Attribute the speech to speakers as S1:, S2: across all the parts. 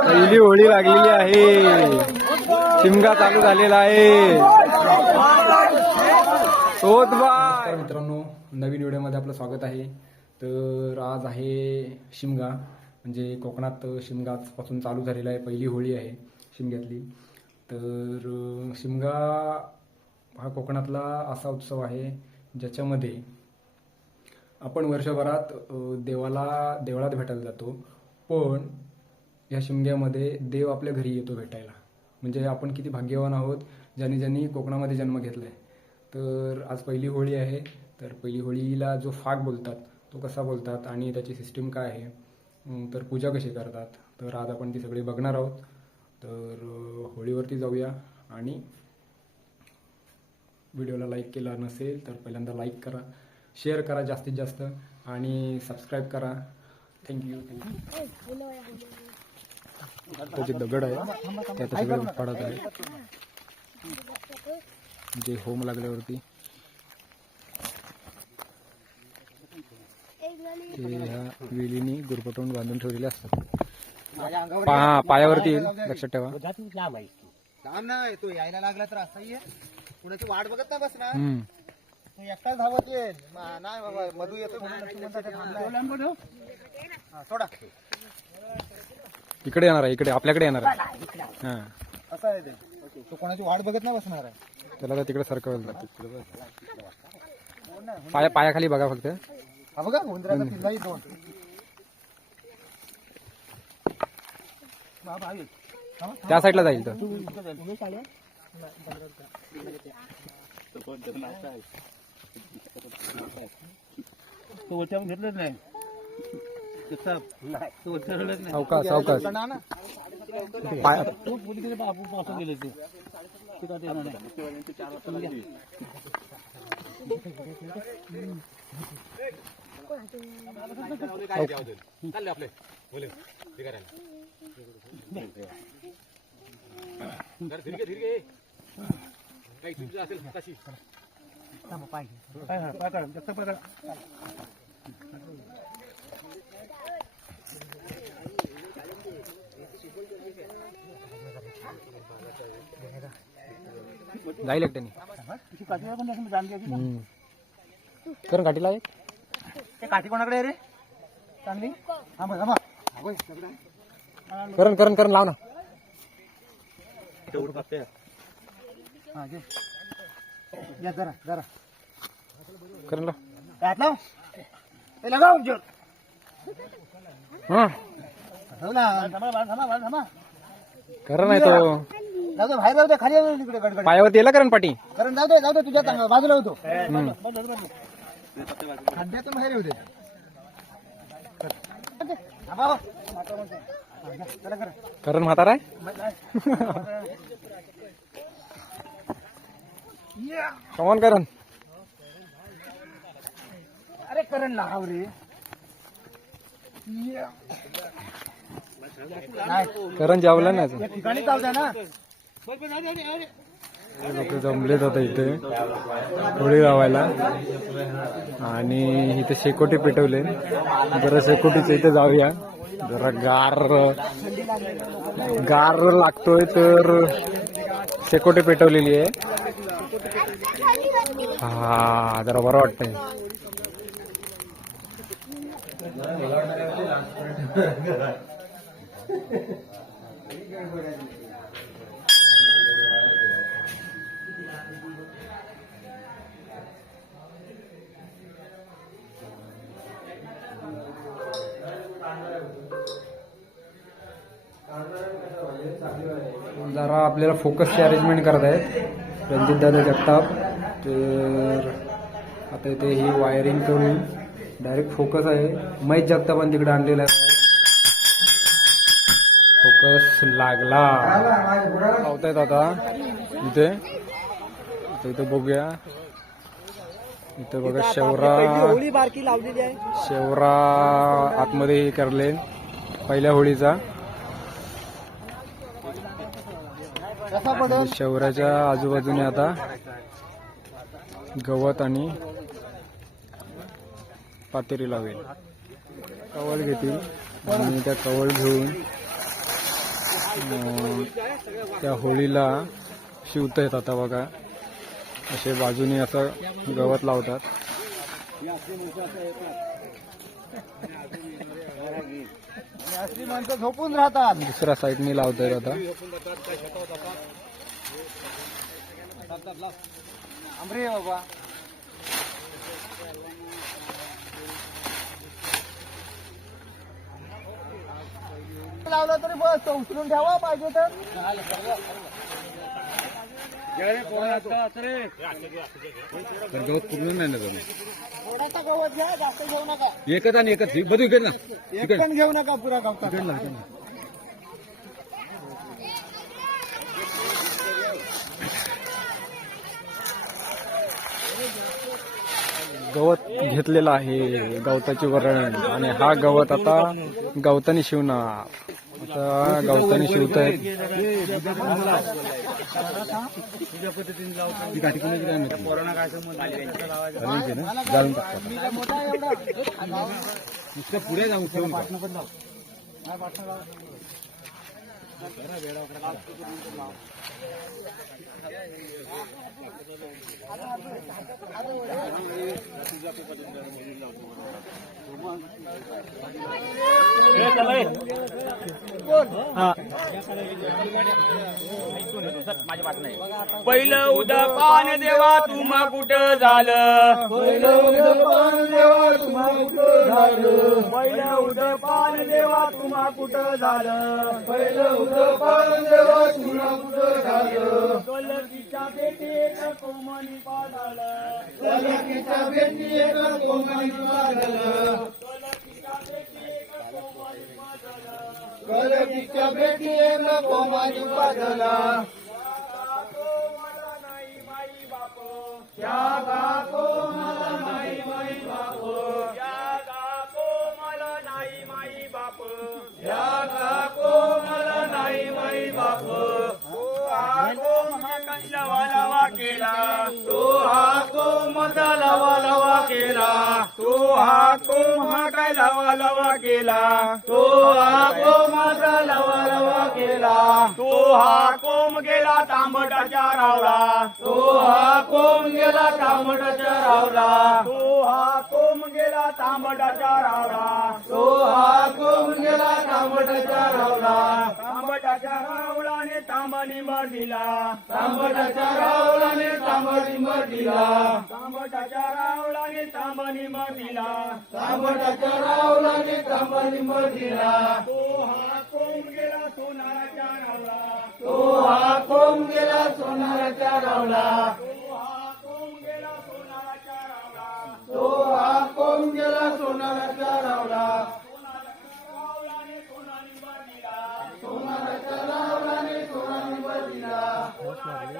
S1: पहिली होळी लागलेली आहे. शिमगा चालू झालेला आहे. नमस्कार मित्रांनो नवीन व्हिडिओमध्ये आपलं स्वागत आहे. तर आज आहे शिमगा म्हणजे कोकणात शिमगापासून चालू झालेला आहे पहिली होळी आहे शिमग्यातली. तर शिमगा हा कोकणातला असा उत्सव आहे ज्याच्यामध्ये आपण वर्षभरात देवाला देवळात भेटायला जातो. पण या शिमग्यामध्ये देव आपल्या घरी येतो भेटायला. म्हणजे आपण किती भाग्यवान आहोत ज्यांनी ज्यांनी कोकणामध्ये जन्म घेतला आहे तर आज पहिली होळी आहे. तर पहिली होळीला जो फाग बोलतात तो कसा बोलतात आणि त्याची सिस्टीम काय आहे तर पूजा कशी करतात तर आज आपण ती सगळी बघणार आहोत. तर होळीवरती जाऊया आणि व्हिडिओला लाईक केला नसेल तर पहिल्यांदा लाईक करा शेअर करा जास्तीत जास्त आणि सबस्क्राईब करा. थँक्यू थँक्यू त्याचे दगड आहे ते आता सगळे पडत आहे जे होम लागल्यावरती. ते ह्या वेलीनी गुरपटवून बांधून ठेवलेले असतात. पा पायावरती येईल लक्षात ठेवा.
S2: लांब नाही तो यायला लागला तर असाही आहे. कुणाची वाट बघत नाही बस ना एकटाच धावत येईल. मा- नाही बाबा मधू येतो सोडा.
S1: इकडे येणार आहे इकडे आपल्याकडे येणार आहे. हा.
S2: असं आहे ते. तो कोणाची वाट बघत नाही बसणार आहे.
S1: त्याला तर तिकडे सरकवलं पाया पायाखाली बघा फक्त.
S2: हा बघा उंदराचा पिल्लाही दोन. बाबा, आहे.
S1: त्या साईडला जाईल तर
S3: तो. तो वरच्यावर घेतलंच नाही.
S1: सावकाश सावकाश
S2: इकडं आणा.
S1: पाय
S3: तो पोलिसांनी बापू पासून गेले ते ते काय देणार नाही पाय पाय काढ, जास्त पाय काढ.
S1: जाईल एकट्याने. कर गाठीला एक
S2: ते काठी कोणाकडे आहे रे? चांगली.
S1: करण करण करण लाव ना.
S2: हा, जरा जरा.
S1: करण लाव
S2: लाव जोर
S1: हा.
S2: ठेवला
S3: थांबा, थांबा, थांबा, थांबा.
S1: करण आहे तो.
S2: जाऊ दे बाहेर जाऊ दे खाली दे तिकडे गडगड.
S1: पायावरती येला करण पाटी?
S2: कारण जाऊ दे जाऊ दे तुझ्या चांगला बाजूला होतो. खड्ड्यातून बाहेर येऊ दे. थांबा. हा, घ्या, चला करा.
S1: करण म्हातारा आहे? Come on Karan.
S2: अरे करण लाव रे. नाही
S1: करण जेवला
S2: ठिकाणी ना.
S1: लोक जमलेत आता इथे. होळी लावायला. आणि इथे शेकोटी पेटवले. जरा शेकोटीच्या इथे जाऊया. जरा गार गार लागतोय तर शेकोटी पेटवलेली आहे. हा जरा बरं वाटतंय. जरा आपल्याला फोकसची अरेंजमेंट करत आहेत रणजितदादा जगताप. तर आता इथे ही वायरिंग करून डायरेक्ट फोकस आहे. महेश जगतापान तिकडे आणलेला आहे. फोकस लागला. लावतायत आता. इथे. इथे बघूया. इथे बघा शेवरा.
S2: होळी बारकी लावलेली आहे.
S1: शेवरा आतमध्ये हे करले पहिल्या होळीचा. शेवराच्या आजूबाजूने आता गवत आणि पातेरी लावेल. कवल घेतील आणि त्या कवळ घेऊन त्या होळीला शिवतायत आता बघा. असे बाजूने असं गवत लावतात.
S2: झोपून राहतात
S1: दुसऱ्या साईडने लावतायत आता.
S2: बाबा. लावलं तरी बस तो उचलून ठेवा पाहिजे तर.
S1: तर गवत पूर्ण नाही ना जमत.
S2: गवत घ्या जास्त घेऊ नका.
S1: एकच आणि एकच. बघू इकडे ना
S2: एक पण घेऊ नका पुरा गवता
S1: इकडे ना, इकडे ना. गवत घेतलेलं आहे गवताची वरण आणि हा गवत आता गवताने शिवणार. आता गवताने शिवत आहेत काय घालून टाकतात. पुढे जाऊन ठेवून
S4: पहिलं उदपान देवा तुम्हा कुठं झालं? पहिलं उदपान देवा तुम्हा कुठं झालं? पहिलं उदपान देवा तुम्हा कुठं झालं? पहिलं उदपान देवा तुम्हा कुठं झालं? कलकीच्या कलकीच्या कलकीच्या बेटीत कोमनी पाझाला केला कोमता लवा लवा केला? तो हा कोम हा काय लवा लवा केला? तो हा कोमाचा लवा लवा केला? तो हा कोम गेला तांबटाच्या रावला. तो हा कोम गेला तांबटाच्या रावला. तो हा कोम गेला तांबटाच्या रावला. तो हा कोम गेला तांबटाच्या रावला. तांबटाच्या रावळाने तांबणी मर्दीला. तांबटाच्या रावळाने तांबणी मर्दीला. तांबटाच्या रावळाने तांबणी मर्दीला. तांबटाच्या रावळाने तांबणी मर्दीला. तो हा कोम गेला सोनाराच्या रावला. तो हा कोम गेला सोनाराच्या रावला. तो हा कोम गेला सोनाराच्या रावला. मारले.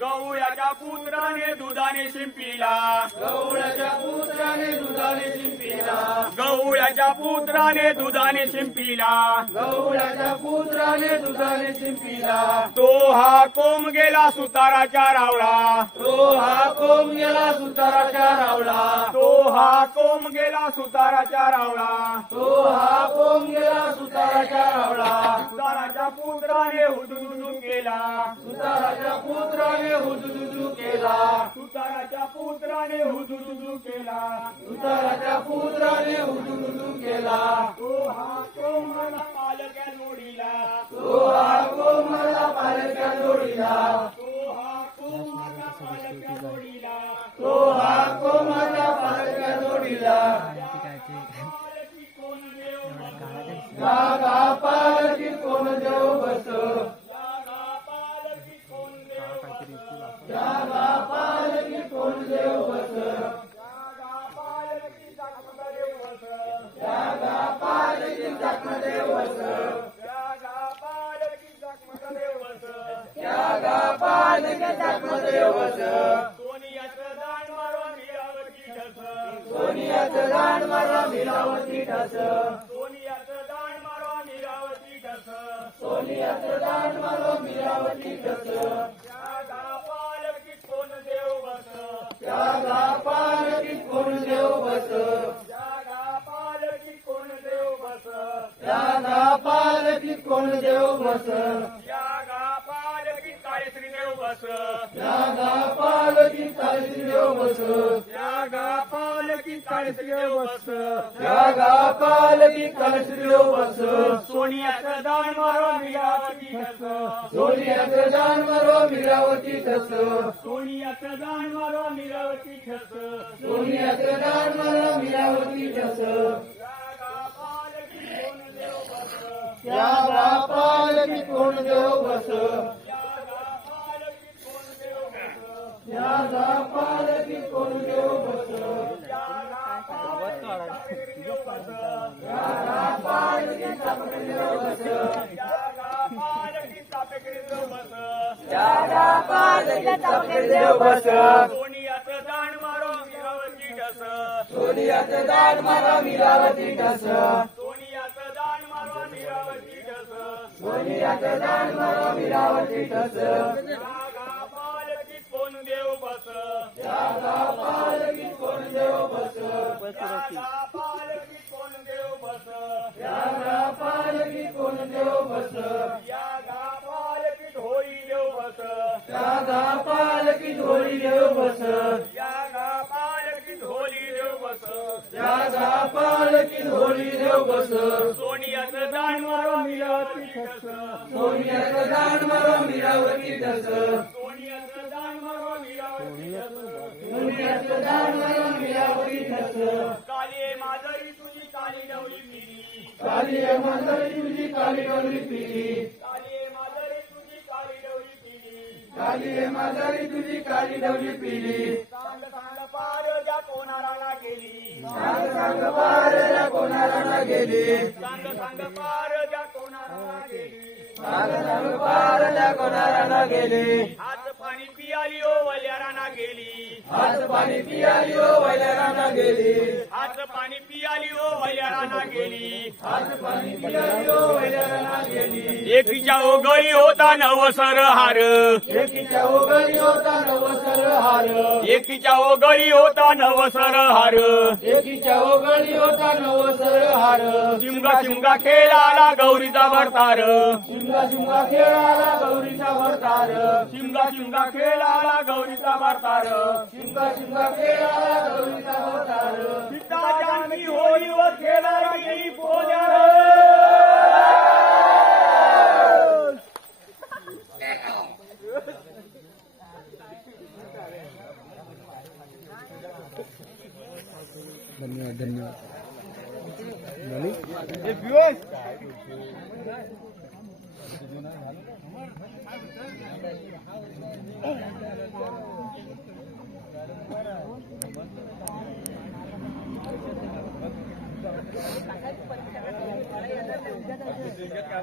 S4: गवळ्याच्या पुत्राने दुधाने शिंपिला. गवळ्याच्या पुत्राने दुधाने शिंपिला. गवळ्याच्या पुत्राने दुधाने शिंपिला गवळ्याच्या पुत्राने दुधाने शिंपीला तो हा कोम गेला सुताराच्या रावळा. तो हा कोम गेला सुताराच्या रावळा. तो हा कोम गेला सुताराच्या रावळा. तो हा कोम गेला सुताराच्या रावळा. सुताराच्या पुत्राने हुदुदुदू केला. सुताराच्या पुत्राने हुदुदुदू केला. सुताराच्या पुत्राने हुदुदुदू केला. सुताराच्या पुत्राने हुदुदुदू केला. तो हा हा कोमला पालक्या जोडीला. तो हा कोमला पालक्या जोडीला. त्या कोण देव बस. त्या गापालकी कोण देव बस. त्या गापालकी काळश्री देव बस. त्या देव बस. त्या गापालकी देव बस सोनियाचं दान मारो मिरावती ठस सोनियाचं दान मारो मिरावती ठस सोनियाचं दान मारो मिरावती ठस सोनियाचं दान मारो मिरावती कोण देव बस? सोनियाचं दान मारो मिरावती ठस सोनियाचं दान मारो मिरावती ठस सोनियाचं दान मारो मिरावती ठस सोनियाचं दान मारो मिरावती ठस पालकी कोण देव बस पालकी कोण देव बस पालकी देव बस पालकी देव बस पालकी देव बस दान मारो मिरावती काली माधवी तुझी काली डवली पिली काली माधवी तुझी काली डवली पिली काली माधवी तुझी काली डवली पिली काली माधवी तुझी काली डवली पिली सांग सांग पार ज्या कोणाला गेली. सांग सांग पार ज्या कोणाला गेली. सांग सांग पार ज्या कोणाला गेली. सांग सांग पार ज्या कोणाला गेली. पियाली ओ वल्याराना गेली. हात पाणी पियाली ओ वल्याराना गेली. हात पाणी पियाली पियाली ओ वल्याराना गेली. एकीच्या ओगळी होता नवसर हार. एकीच्या ओगळी होता नवसर हार. एकीच्या ओगळी होता नवसर हार एकीच्या ओगळी होता नवसर हार शिमगा शिमगा खेळाला गौरीचा भरतार. शिमगा शिमगा खेळाला गौरीचा भरतार. शिमगा शिमगा खेळाला गौरीचा भरतार. शिमगा शिमगा खेळाला गौरीचा भरतार
S1: ಕೇಳಾಗಿ ಪೋ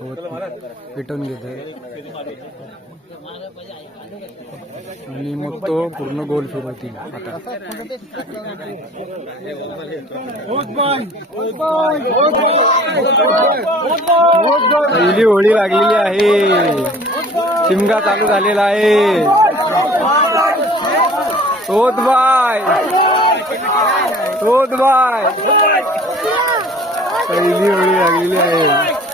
S1: गवत पेटवून घेत आणि मग तो पूर्ण गोल फिरवतील आता. पहिली होळी लागलेली आहे. शिमगा चालू झालेला आहे. तोत बाय. तोत बाय. पहिली होळी लागलेली आहे.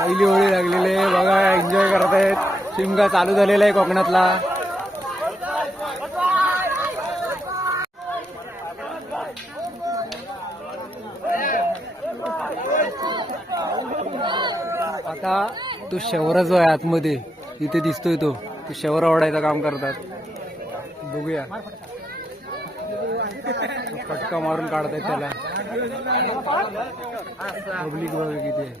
S1: पहिली होळी लागलेली आहे बघा एन्जॉय करत आहेत शिमगा चालू झालेला आहे कोकणातला. आता तो शवरा जो आहे आतमध्ये इथे दिसतोय तो. तो शवरा ओढायचं काम करतात. बघूया. पटका मारून काढतायत त्याला. पब्लिक बघ किती आहे.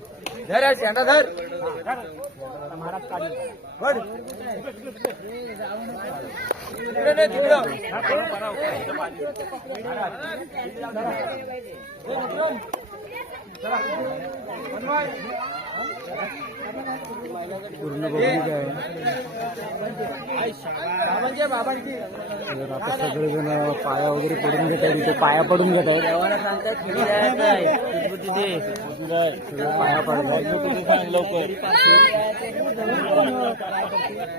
S1: पूर्ण पब्लिक आहे. आता सगळेजण पाया वगैरे पडून घेत आहेत इथे पाया पडून घेत आहेत. सगळे पाया पडत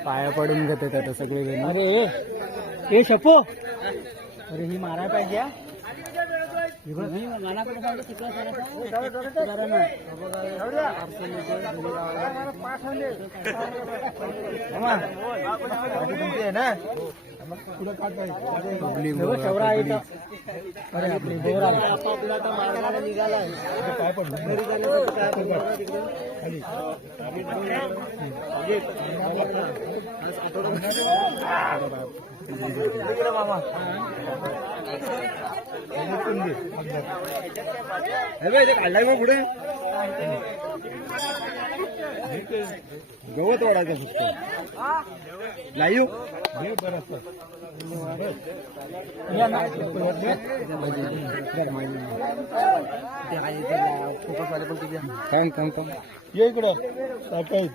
S1: पाया पडून घेत आहेत आता सगळेजण.
S3: अरे हे शपो. अरे ही मारायला पाहिजे
S2: आहे ना? काढलाय मग पुढे. गवत वाढायचं फक्त लाईव्ह ये इकडं काका आहेत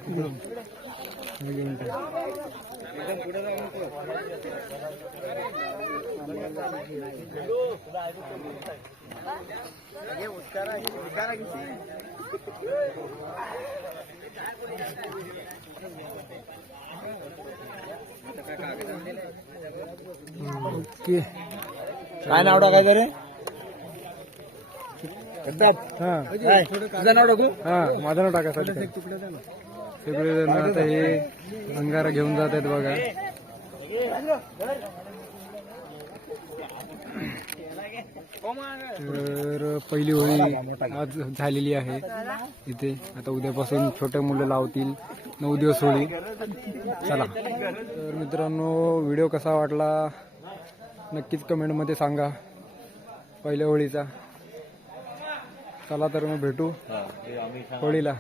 S1: ओके
S2: काय नाव टाकायचं रे
S1: हा.
S2: काय? तुझं नाव टाकू?
S1: हा माझं नाव टाका सगळेजण आता हे अंगारा घेऊन जात आहेत बघा. तर पहिली होळी आज झालेली आहे. इथे आता उद्यापासून छोटे मुलं लावतील. नऊ दिवस होळी. चला. तर मित्रांनो व्हिडिओ कसा वाटला? नक्कीच कमेंटमध्ये सांगा. पहिल्या होळीचा. चला तर मग भेटू होळीला.